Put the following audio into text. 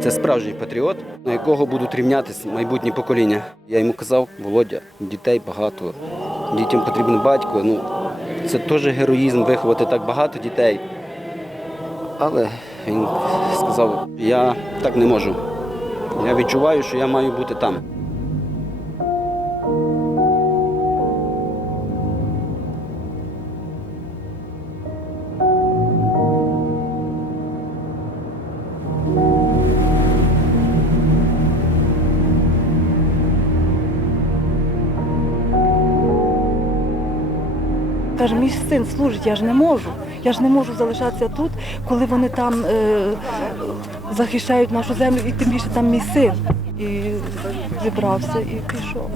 Це справжній патріот, на якого будуть рівнятися майбутні покоління. Я йому казав, Володя, дітей багато, дітям потрібен батько. Ну, це теж героїзм виховати так багато дітей. Але він сказав, я так не можу. Я відчуваю, що я маю бути там. Каже, мій син служить, я ж не можу. Я ж не можу залишатися тут, коли вони там е, захищають нашу землю, і тим більше там мій син. І зібрався і пішов.